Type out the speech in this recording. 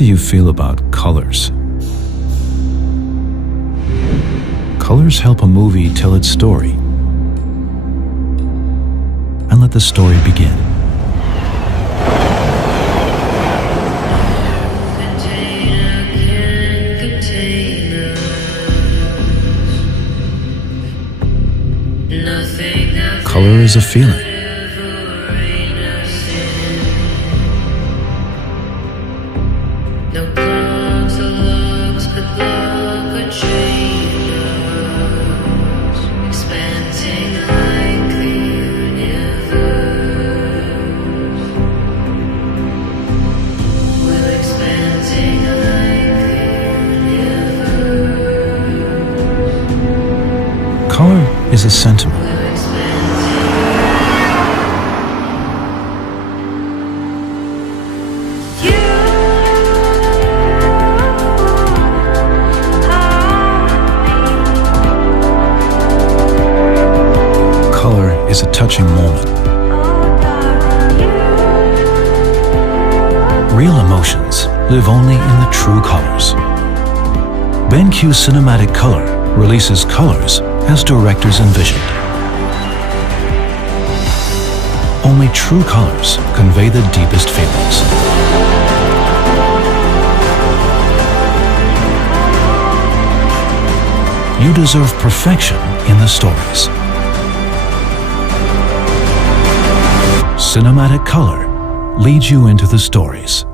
do you feel about colors? Colors help a movie tell its story and let the story begin. Color is a feeling. Color is a sentiment. Color is a touching moment. Real emotions live only in the true colors. BenQ Cinematic Color releases colors as directors envisioned. Only true colors convey the deepest feelings. You deserve perfection in the stories. Cinematic Color leads you into the stories.